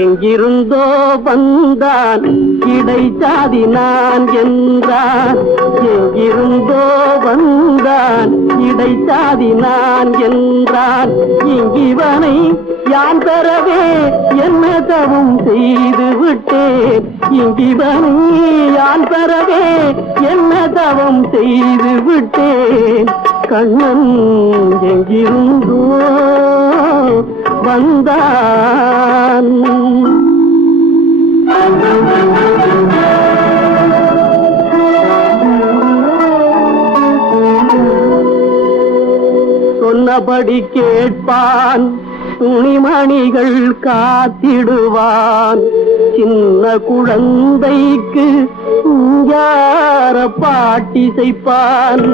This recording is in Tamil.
எங்கிருந்தோ வந்தான் இடைச்சாதி நான் என்றான். எங்கிருந்தோ வந்தான் இடைச்சாதி நான் என்றான். இங்கிவனை யான் பெறவே என்ன தவம் செய்து விட்டேன். இங்கிவனை யான் பெறவே என்ன தவம் செய்து விட்டேன். கண்ணன் எங்கிருந்தோ வந்தான். சொன்னபடி கேட்பான், துணிமணிகள் காத்திடுவான். சின்ன குழந்தைக்கு யார பாட்டி செய்ப்பான்.